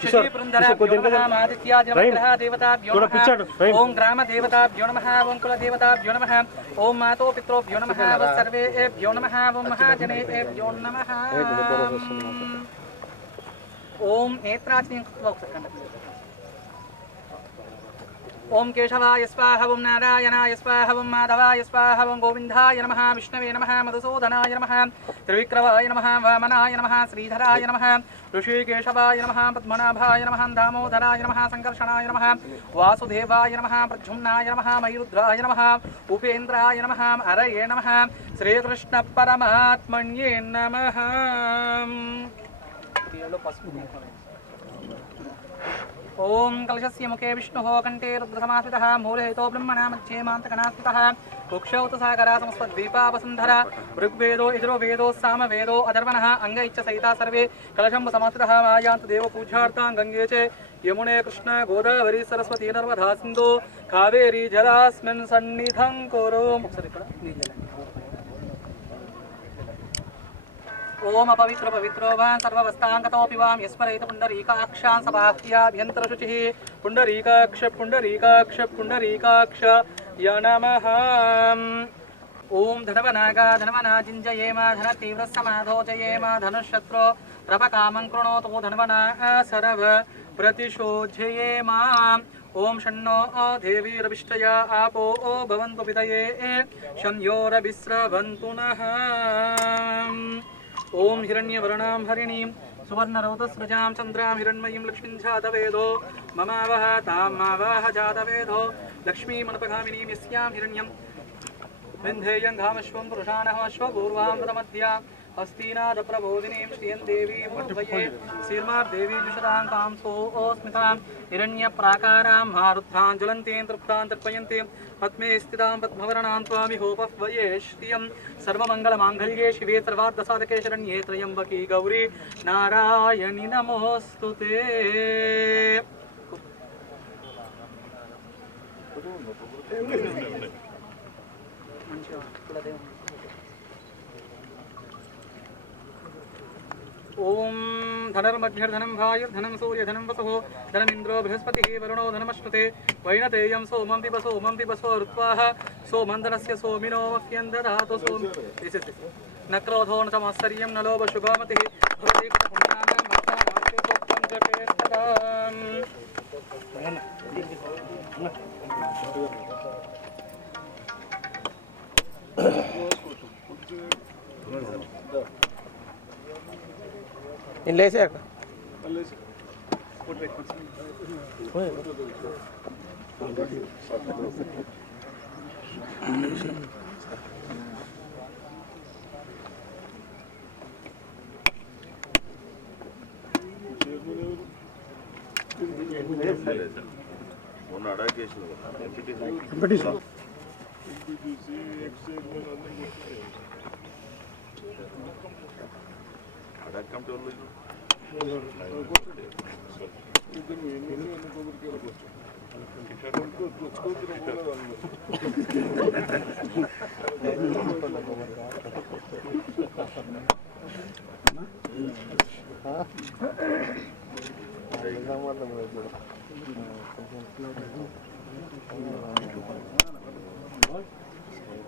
किशोर किशोर को नाम आदित्यादि नमः। देवताभ्यो नमः ओम ग्राम देवताभ्यो नमः। ओम ओम मातो ओम केशवाय स्वाह ओं नारायणाय स्वाह ओं माधवाय स्वाह ओं गोविन्दाय नमः, विष्णवे नमः, मधुसूदनाय नमः त्रिविक्रमाय नमः, वामनाय नमः, श्रीधराय नमः, ऋषिकेशवाय नमः, पद्मनाभाय नमः, दामोदराय नमः, संकर्षणाय नमः, वासुदेवाय नमः, प्रद्युम्नाय नमः, मयूरुद्राय नमः, उपेन्द्राय नमः, हरये नमः, श्रीकृष्णपरमात्मन्ये नमः। ఓం కలశస్య ముఖే విష్ణు కంఠే రుద్రసమాశ్రిత మూలహితో బ్రహ్మణా మధ్యే కుక్షౌత కుక్షౌ తు సాగరా సంస్పద్వీపావసుంధర ఋగ్వేదో యజుర్వేదో వేదో సామవేదో అధర్వణः అంగ ఇచ్చ సహిత సర్వే కలశంబ సమాశ్రిత మాయాంత దేవ పూజార్థాం గంగే చే యమునే కృష్ణ గోదావరి సరస్వతి నర్మదా సింధు కావేరీ జలాస్మిన్ సన్నిధం కోరో. ఒకసారి ఇక్కడ ओम अपवित्र पवित्रो वा सर्ववस्ताङ्गतोऽपि वां यस्मरैत पुण्डरीकाक्षान् समाह्याभ्यन्तरशुचिः पुण्डरीकाक्ष य नमः। ॐ धनवनागा धनवनाजिञ्जयेम धनुशत्रो धनवना सरव। षण्णो आपो ओ भवन्तु पितये। शं नः। ओम हिरण्यवर्णां हरिणीं सुवर्णरौतस्रजां चन्द्रां हिरण्मयीं लक्ष्मीं जातवेदो। ममावह तां मावाह जातवेदो। लक्ष्मीमनुपगामिनीं यस्यां हिण्यम विंधेय घामश्वं पुरुषाणः श्वपूर्वां हस्तीनादप्रबोधिनीं श्रियं देवीं वर्धये श्रीर्मार्देवीजुषदां तां सोऽस्मितां हिरण्यप्राकारां मारुद्धां ज्वलन्तीं तृप्तां तर्पयन्तीं पद्मे स्थितां पद्मवर्णां त्वामि होपह्वये श्रियं सर्वमङ्गलमाङ्गल्ये शिवे सर्वार्थसाधके शरण्ये त्र्यम्बकी गौरी नारायणि नमोऽस्तु ते మంచిగా ओम धनर्मध्यर्धनं भायुर्धनं सूर्यधनं वसुः, धनमिन्द्रो बृहस्पतिः, वरुणो धनमश्नुते वैनतेयं सोमं पिब सोमं पिबसो ऋत्वा सोमंदन से सोमिनो मह्यन्दधातु सोम न क्रोधो न चमात्सर्यं न लोभशुभामतिः भवति पुण्यानां भक्तानां శుభమతిः భవతి పుణ్యానాం భక్తానాం సోక్తం జపే ಡಾಕ್ಟರ್ ಕಮ್ ಟು ಅಲ್ಲಿ ನೋಡಿ ಉಗಮ ಏನು ಏನು ಅಂತ ಕೊಂಡುಕೊಳ್ಳೋದು ಅಂತ ಟಿಶರ್ಟ್ ಅಂತ ನೋಡಿ ಏನು ಅಂತ ಕೊಂಡುಕೊಳ್ಳೋದು ಅಂತ ಹ ಹ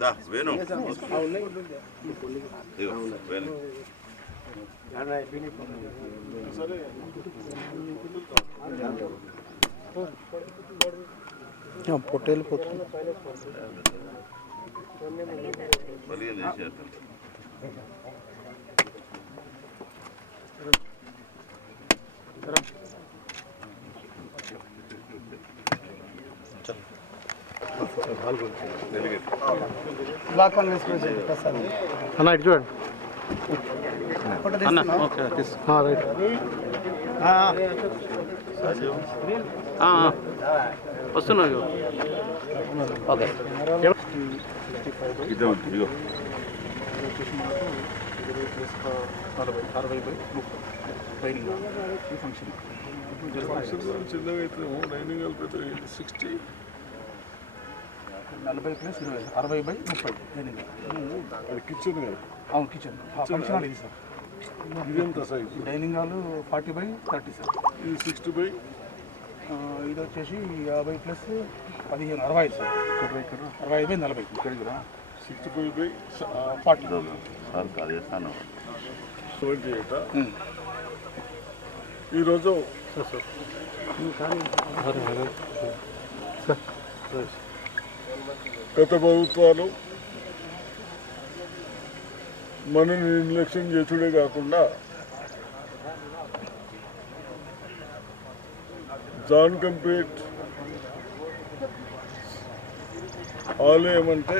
దా వేణు ఇదిగో, వేణు పొట్టేళ్ళిపోతుంది బలిగా చేశారు బ్లాక్ కాంగ్రెస్ ప్రసాద్. అన్న ఇటు చూడండి. తీస్తున్నా? ఓకే ఇరవై ప్లస్ నలభై అరవై బై ముప్పై ట్రైనింగ్ ఈ ఫంక్షన్ చిన్నగా అయితే డైనింగ్ హాల్ పెద్ద సిక్స్టీ నలభై ప్లస్ ఇరవై అరవై బై ముప్పై. అది కిచెన్ అవును కిచెన్ ఫంక్షన్ హాల్ ఇది సార్. ఇదెంత size dining hall forty by thirty sir. ఇది సిక్స్టీ బై? ఆ, ఇది వచ్చేసి యాభై ప్లస్ పదిహేను అరవై ఐదు సార్ అరవై ఐదు బై నలభై. ఇక్కడ కూడా sixty five by forty. Sir seventy eight? ఈరోజు గత ప్రభుత్వాలు మనని నిర్లక్ష్యం చేసుడే కాకుండా జాన్ కంపేట్ ఆలయం అంటే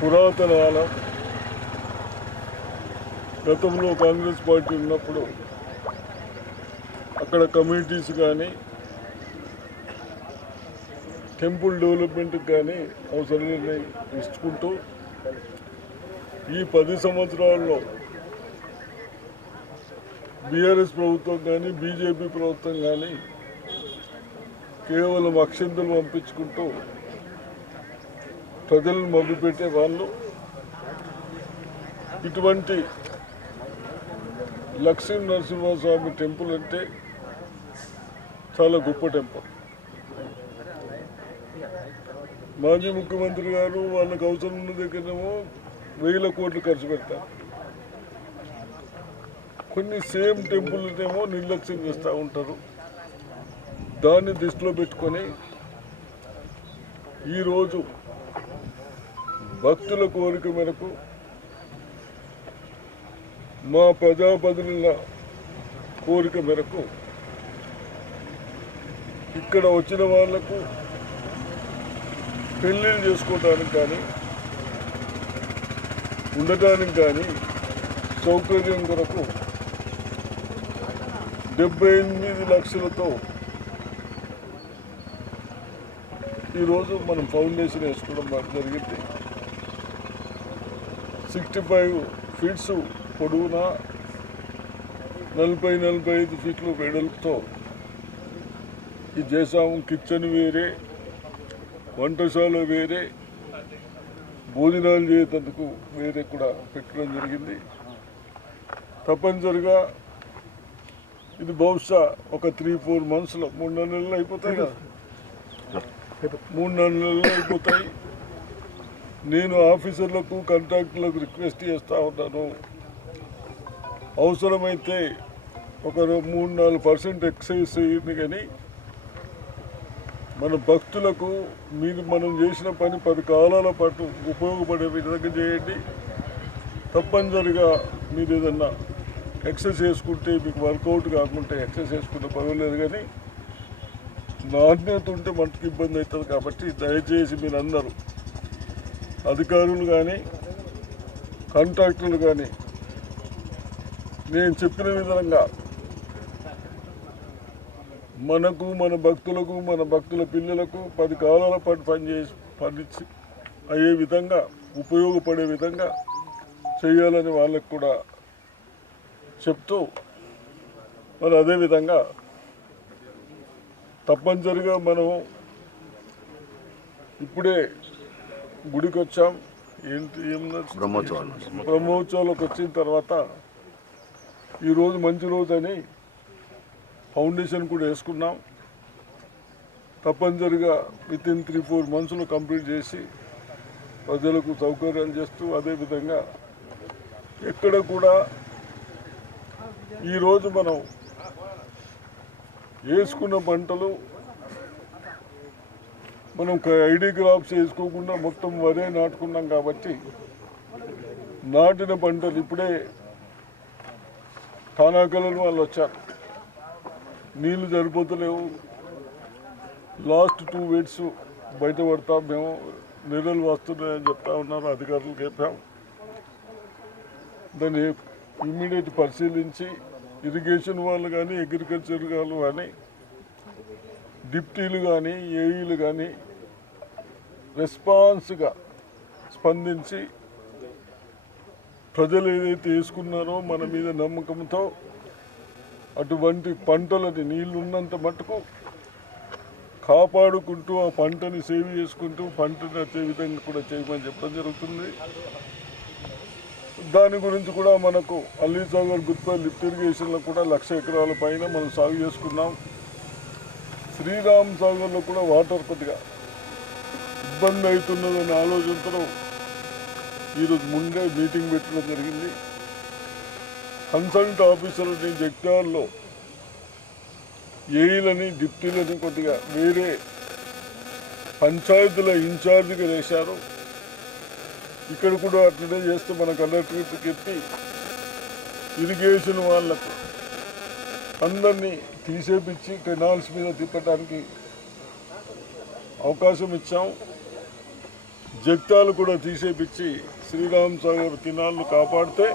పురాతన ఆలయం. గతంలో కాంగ్రెస్ పార్టీ ఉన్నప్పుడు అక్కడ కమ్యూనిటీస్ కానీ టెంపుల్ డెవలప్మెంట్కి కానీ అవసరాన్ని ఇచ్చుకుంటూ ఈ పది సంవత్సరాల్లో బీఆర్ఎస్ ప్రభుత్వం కానీ బీజేపీ ప్రభుత్వం కానీ కేవలం అక్షంతలు పంపించుకుంటూ ప్రజలను మభ్యపెట్టే వాళ్ళు ఇటువంటి లక్ష్మీ నరసింహస్వామి టెంపుల్ అంటే చాలా గొప్ప టెంపుల్. మాజీ ముఖ్యమంత్రి గారు వాళ్ళకి అవసరం ఉన్న దగ్గరేమో వేల కోట్లు ఖర్చు పెడతారు. కొన్ని సేమ్ టెంపుల్నేమో నిర్లక్ష్యం చేస్తూ ఉంటారు. దాన్ని దృష్టిలో పెట్టుకొని ఈరోజు భక్తుల కోరిక మేరకు మా ప్రజాప్రతినిధుల కోరిక మేరకు ఇక్కడ వచ్చిన వాళ్ళకు పెళ్ళిళ్ళు చేసుకోవడానికి కానీ ఉండటానికి కానీ సౌకర్యం కొరకు డెబ్బై ఎనిమిది లక్షలతో ఈరోజు మనం ఫౌండేషన్ వేసుకోవడం మాకు జరిగింది. సిక్స్టీ ఫైవ్ ఫీట్స్ పొడవున నలభై నలభై ఐదు ఫీట్లు వెడల్పుతో ఈ చేసాము కిచెన్ వేరే వంటశాల వేరే భోజనాలు చేసేందుకు వేరే కూడా పెట్టడం జరిగింది. తప్పనిసరిగా ఇది బహుశా ఒక త్రీ ఫోర్ మంత్స్లో మూడు నాలుగు నెలలు అయిపోతాయి కదా. మూడు నాలుగు నెలలు అయిపోతాయి. నేను ఆఫీసర్లకు కాంట్రాక్టర్లకు రిక్వెస్ట్ చేస్తూ ఉన్నాను. అవసరమైతే ఒక మూడు నాలుగు పర్సెంట్ ఎక్సైజ్ చేయండి కానీ మన భక్తులకు మీరు మనం చేసిన పని పది కాలాల పాటు ఉపయోగపడే విధంగా చేయండి. తప్పనిసరిగా మీరు ఏదన్నా ఎక్సర్సైజ్ చేసుకుంటే మీకు వర్కౌట్ కాకుంటే ఎక్సర్సైజ్ చేసుకుంటే పర్వాలేదు కానీ నాణ్యత ఉంటే మనకి ఇబ్బంది అవుతుంది కాబట్టి దయచేసి మీరందరూ అధికారులు కానీ కాంట్రాక్టర్లు కానీ నేను చెప్పిన విధంగా మనకు మన భక్తులకు మన భక్తుల పిల్లలకు పది కాలాల పాటు పనిచేసి పని అయ్యే విధంగా ఉపయోగపడే విధంగా చేయాలని వాళ్ళకు కూడా చెప్తూ మరి అదేవిధంగా తప్పనిసరిగా మనం ఇప్పుడే గుడికి వచ్చాం ఏంటి ఏం? బ్రహ్మోత్సవాలు బ్రహ్మోత్సవాలకు వచ్చిన తర్వాత ఈరోజు మంచి రోజు అని ఫౌండేషన్ కూడా వేసుకున్నాం. తప్పనిసరిగా విత్ ఇన్ త్రీ ఫోర్ మంత్స్లో కంప్లీట్ చేసి ప్రజలకు సౌకర్యాలు చేస్తూ అదేవిధంగా ఎక్కడ కూడా ఈరోజు మనం వేసుకున్న పంటలు మనం ఐడి క్రాప్స్ వేసుకోకుండా మొత్తం వరే నాటుకున్నాం కాబట్టి నాటిన పంటలు ఇప్పుడే తానాకలను వాళ్ళు వచ్చారు. నీళ్ళు సరిపోతలేవు. లాస్ట్ టూ వీక్స్ బయటపడతాం మేము. నీళ్ళు వస్తున్నాయని చెప్తా ఉన్నారు అధికారులు చెప్పాం. దాన్ని ఇమ్మీడియట్ పరిశీలించి ఇరిగేషన్ వాళ్ళు కానీ అగ్రికల్చర్ వాళ్ళు కానీ డిప్టీలు కానీ ఏఈలు కానీ రెస్పాన్స్గా స్పందించి ప్రజలు ఏదైతే వేసుకున్నారో మన మీద నమ్మకంతో అటువంటి పంటలని నీళ్ళు ఉన్నంత మట్టుకు కాపాడుకుంటూ ఆ పంటని సేవ్ చేసుకుంటూ పంటని అచ్చే విధంగా కూడా చేయమని చెప్పడం జరుగుతుంది. దాని గురించి కూడా మనకు అల్లీ సాగర్ గుత్త లిఫ్ట్ ఇరిగేషన్లో కూడా లక్ష ఎకరాల పైన మనం సాగు చేసుకున్నాం. శ్రీరామ్ సాగర్లో కూడా వాటర్ కొద్దిగా ఇబ్బంది అవుతున్నదనే ఆలోచనతో ఈరోజు ముందే మీటింగ్ పెట్టడం జరిగింది. కన్సల్ట్ ఆఫీసర్ని జగ్తాల్లో ఏఈలని డిప్టీలని కొద్దిగా వేరే పంచాయతీల ఇన్ఛార్జిగా వేశారు ఇక్కడ కూడా అట్లనే చేస్తే మన కలెక్టరేట్కి ఎత్తి ఇరిగేషన్ వాళ్ళకు అందరినీ తీసేపించి కెనాల్స్ మీద తిప్పడానికి అవకాశం ఇచ్చాం. జగ్తాలు కూడా తీసేపించి శ్రీరామ్ సాగర్ కెనాల్ను కాపాడితే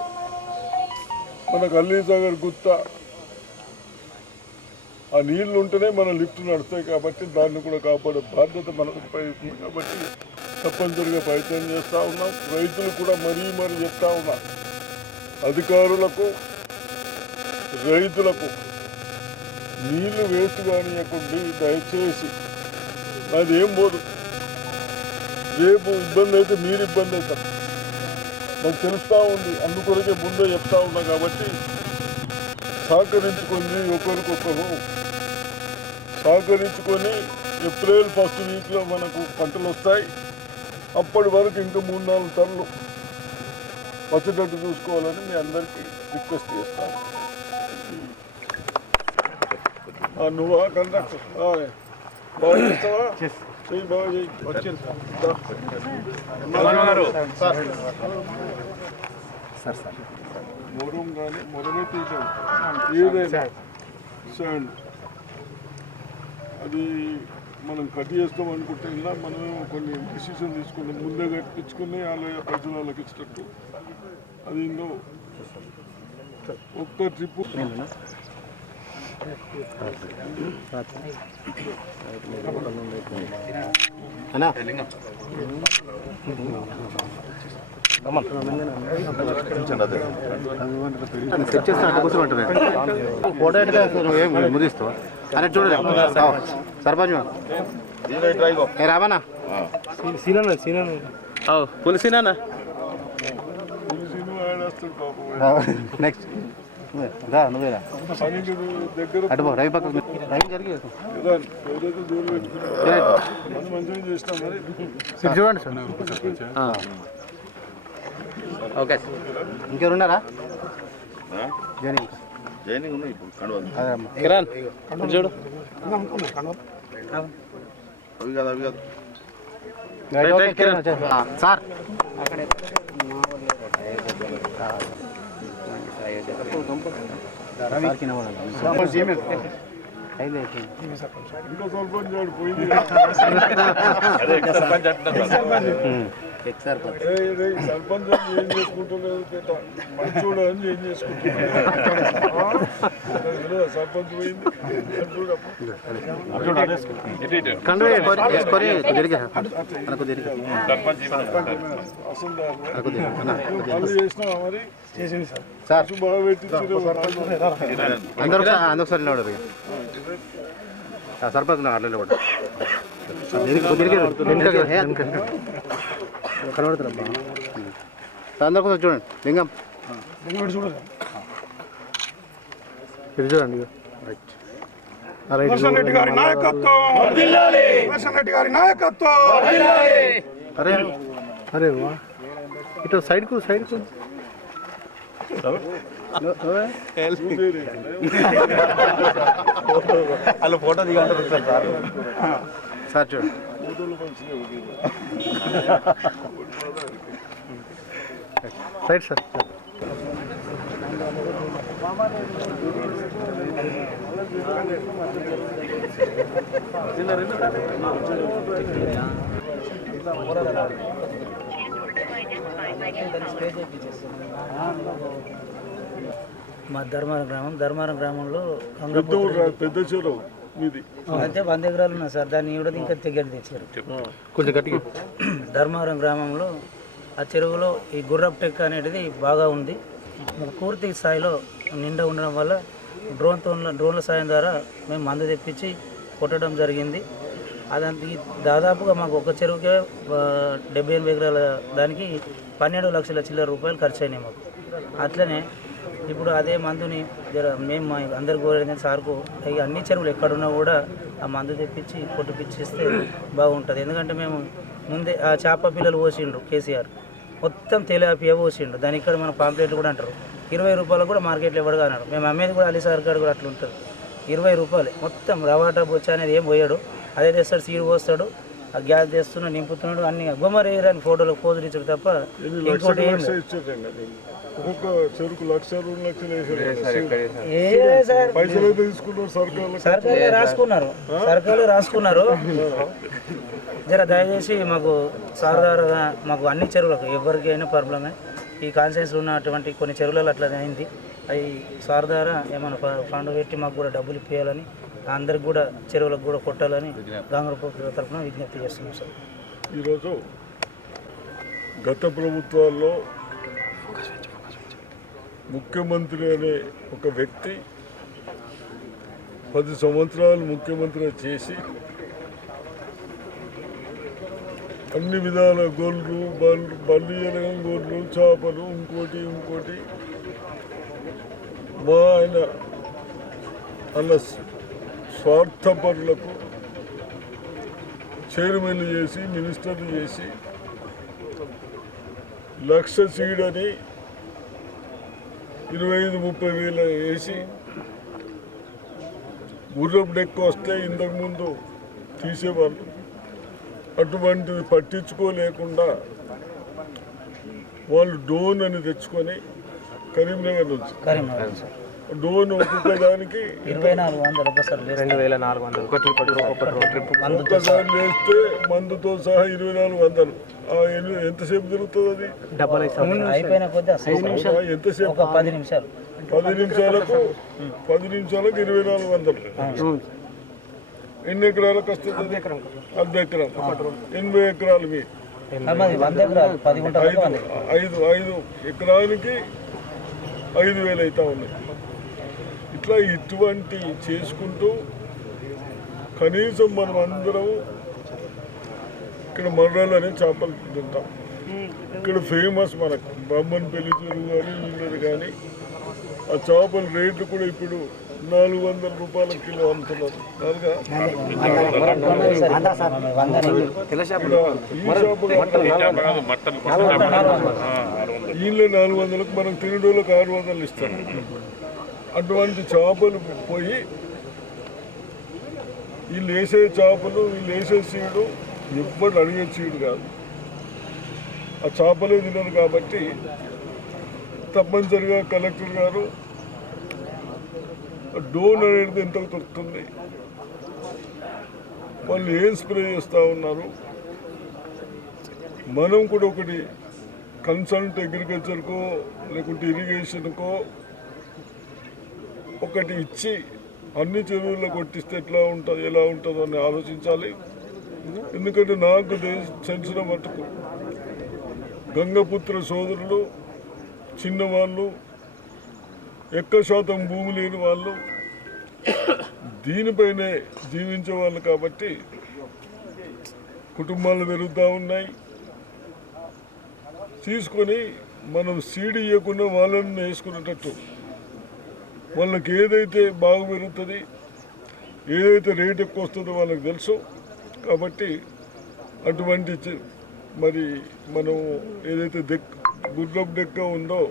మనకు అల్లీసాగర్ గుత్త. ఆ నీళ్ళు ఉంటేనే మన లిఫ్ట్ నడుస్తాయి కాబట్టి దాన్ని కూడా కాపాడే బాధ్యత మనకు పై కాబట్టి తప్పనిసరిగా ప్రయత్నం చేస్తూ ఉన్నాం. రైతులు కూడా మరీ మరీ చెప్తా ఉన్నాం అధికారులకు రైతులకు నీళ్ళు వేస్ట్ కానియకండి దయచేసి. అది ఏం పోదు రేపు ఇబ్బంది అయితే మీరు ఇబ్బంది అవుతారు నాకు తెలుస్తూ ఉంది. అందుకొరకే ముందే చెప్తా ఉన్నా కాబట్టి సహకరించుకొని ఒకరికొకరు సహకరించుకొని ఏప్రిల్ ఫస్ట్ వీక్లో మనకు పంటలు వస్తాయి. అప్పటి వరకు ఇంకా మూడు నాలుగు టన్నులు వచ్చేటట్టు చూసుకోవాలని మీ అందరికీ రిక్వెస్ట్ చేస్తాను నువ్వా కండక్టర్? బాగా చేస్తావా? మొరం కానీ మొరమే తీసాం శాండ్ అది మనం కట్ చేస్తాం అనుకుంటే ఇలా మనమేమో కొన్ని డిసిషన్ తీసుకుని ముందే కట్టించుకుని వాళ్ళ పైసలు వాళ్ళకి ఇచ్చినట్టు. అది ఇంకో ఒక్క ట్రిప్ సెట్ చేస్తే అట్లా కూర్చోమంటారు ఫోటో ఎట్లా ఏం ముదిస్తావా అని చూడలే సర్పంచ్ ఏ రామన్నా. సీనా సీనా పులిసీనా నెక్స్ట్. రా. నువ్వేరా అటు పో రవి పక్క రవి జరిగి చూడండి సార్. ఓకే. ఇంకెవరున్నారా? జని జైనింగ్ ఉన్నాయి ఇప్పుడు కిరణ్ చూడు. అవి కాదు అవి కాదు. సార్ సార్ కింద పడాలి. ఐదు అయిపోయింది. ఇంకో సర్పంచ్ సర్పంచ్ ఏం చేసుకుంటలేదు మంచోడు అని ఏం చేసుకుంటున్నాడు సర్పంచ్ అందరూ ఒకసారి- సర్పంచ్ కనబడుతున్నా అందరూ కొంచెం చూడండి. లింగం. ఇది చూడండి. రైట్. రెడ్డి గారి నాయకత్వం. వర్షం రెడ్డి గారి నాయకత్వం. అరే. అరే వా. ఇటు సైడ్కు సైడ్కు సార్ చూడు ఫోటోలు రైట్ సార్ మా ధర్మారం గ్రామం. ధర్మారం గ్రామంలో పెద్ద చెరువు. అయితే వంద ఎకరాలు ఉన్నాయి సార్. దాన్ని కూడా ఇంకా తెగలు తెచ్చారు. కొంచెం ధర్మారం గ్రామంలో ఆ చెరువులో ఈ గుర్రపు టెక్క అనేది బాగా ఉంది. పూర్తి స్థాయిలో నిండా ఉండడం వల్ల డ్రోన్తో డ్రోన్ల సాయం ద్వారా మేము మందు తెప్పించి కొట్టడం జరిగింది. అదంతా దాదాపుగా మాకు ఒక చెరువుకే డెబ్బై ఎనభై ఎకరాల దానికి పన్నెండు లక్షల చిల్లర రూపాయలు ఖర్చు అయినాయి మాకు. అట్లనే ఇప్పుడు అదే మందుని మేము మా అందరు కోరేది సార్కు ఈ అన్ని చెరువులు ఎక్కడున్నా కూడా ఆ మందు తెప్పించి కొట్టిపిచ్చిస్తే బాగుంటుంది. ఎందుకంటే మేము ముందే ఆ చేప పిల్లలు పోసిండ్రు కేసీఆర్. మొత్తం తెలాపియా పోసిండు దాని ఇక్కడ మన పాంప్లెట్లు కూడా అంటారు. ఇరవై రూపాయలు కూడా మార్కెట్లో ఇవ్వడుగా అన్నాడు మేము అమ్మేది కూడా అలీ సార్ కాడ కూడా అట్లా ఉంటుంది. ఇరవై రూపాయలు. మొత్తం రవాటా బొచ్చ అనేది ఏం పోయాడు. అదే తెస్తాడు సీడ్ పోస్తాడు ఆ గ్యాస్ తెస్తున్నాడు నింపుతున్నాడు అన్ని గుమ్మరి అని ఫోటోలు పోజులు ఇచ్చాడు తప్ప ఇంకోటి ఏం. ఒక్కొక్క చెరుకు లక్ష రెండు లక్షలు వేసారు ఏ సార్. పైసలు అయితే తీసుకున్నారు సర్కారు సర్కారు రాసుకున్నారు. సర్కారు రాసుకున్నారు. జర దయచేసి మాకు సారదారుగా మాకు అన్ని చెరువులకు ఎవరికైనా ప్రాబ్లమే. ఈ కాన్సెన్స్ ఉన్నటువంటి కొన్ని చెరువులలో అట్లా అయింది. అవి సారదార ఏమైనా ఫండ్ పెట్టి మాకు కూడా డబ్బులు ఇప్పించాలని అందరికి కూడా చెరువులకు కూడా కొట్టాలని గాంగరపూర్ తరఫున విజ్ఞప్తి చేస్తున్నాం సార్. ఈరోజు గత ప్రభుత్వాల్లో ముఖ్యమంత్రి అనే ఒక వ్యక్తి పది సంవత్సరాలు ముఖ్యమంత్రి చేసి అన్ని విధాల గొర్రెలు బళ్ళు బల్లి ఎనగం గొర్రెలు చేపలు ఇంకోటి ఇంకోటి. మా ఆయన అన్న స్వార్థపరులకు చైర్మన్లు చేసి మినిస్టర్లు చేసి లక్ష సీడని ఇరవై ఐదు ముప్పై వేల వేసి గుర్రం డెక్క వస్తే ఇంతకుముందు తీసేవాళ్ళు. అటువంటిది పట్టించుకోలేకుండా వాళ్ళు డోన్ అని తెచ్చుకొని కరీంనగర్ నుంచి కరీంనగర్ సార్ డోన్ ఒక్కొక్క దానికి ఇరవై నాలుగు వందలు ఒకసారి రెండు వేల నాలుగు వందలు. మందుతో ఒక్కసారి వేస్తే మందుతో సహా ఇరవై నాలుగు వందలు. ఎంతసేపు తిరుగుతుంది అది? అయిపోయిన కొద్దీ అసలు ఆ ఎంతసేపు? ఒక పది నిమిషాలు. పది నిమిషాలకు పది నిమిషాలకు ఇరవై నాలుగు వందలు. ఎన్ని ఎకరాలకు వస్తుంది? అర్ధ ఎకరం. ఎనభై ఎకరాలు మీ. ఐదు ఐదు ఎకరానికి ఐదు వేలు అవుతా ఉన్నాయి. ఇట్లా ఇటువంటి చేసుకుంటూ కనీసం మనం అందరం ఇక్కడ మర్రాలని చేపలు తింటాం. ఇక్కడ ఫేమస్ మనకు బొమ్మన్ పెళ్ళి చెరువు కానీ వీళ్ళది కానీ ఆ చేపల రేట్లు కూడా ఇప్పుడు నాలుగు వందల రూపాయల కిలో అమ్ముతున్నారు వీళ్ళే నాలుగు వందలకు మనం తినడోళ్ళకి ఆరు వందలు ఇస్తాం అటువంటి చేపలు పోయి వీళ్ళు వేసే చేపలు వీళ్ళు వేసే సీడు ఎవ్వరు అడిగే సీడు కాదు. ఆ చేపలే తినరు కాబట్టి తప్పనిసరిగా కలెక్టర్ గారు డోన్ అనేది ఎంత దొరుకుతుంది? వాళ్ళు ఏం స్ప్రే చేస్తూ ఉన్నారు? మనం కూడా ఒకటి కన్సల్ట్ అగ్రికల్చర్కో లేకుంటే ఇరిగేషన్కో ఒకటి ఇచ్చి అన్ని చెరువుల్లో కొట్టిస్తే ఎట్లా ఉంటుంది ఎలా ఉంటుందో అని ఆలోచించాలి. ఎందుకంటే నాకు తెలిసిన మటుకు గంగపుత్ర సోదరులు చిన్నవాళ్ళు ఎక్కువ శాతం భూమి లేని వాళ్ళు దీనిపైనే జీవించే వాళ్ళు కాబట్టి కుటుంబాలు పెరుగుతూ ఉన్నాయి. తీసుకొని మనం సీడీ ఇవ్వకుండా వాళ్ళని వేసుకునేటట్టు వాళ్ళకి ఏదైతే బాగా పెరుగుతుంది ఏదైతే రేట్ ఎక్కువ వస్తుందో వాళ్ళకి తెలుసు. కాబట్టి అటువంటి మరి మనం ఏదైతే దెక్ గుడ్లపు డెక్క ఉందో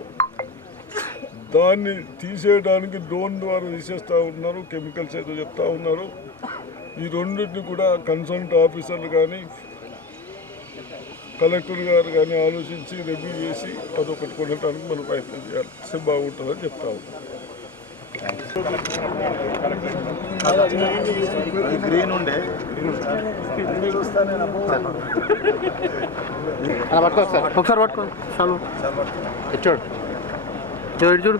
దాన్ని తీసేయడానికి డ్రోన్ ద్వారా తీసేస్తూ ఉన్నారు కెమికల్స్ ఏదో చెప్తా ఉన్నారు. ఈ రెండింటిని కూడా కన్సల్ట్ ఆఫీసర్లు కానీ కలెక్టర్ గారు కానీ ఆలోచించి రివ్యూ చేసి అదొకటి కొనడానికి మనం ప్రయత్నం చేయాలి. బాగుంటుందని చెప్తా ఉన్నాం. గ్రీన్ ఉండే. అలా పట్టుకో ఒకసారి. ఒకసారి పట్టుకో. చాలు. చూడు. ఇటు చూడు.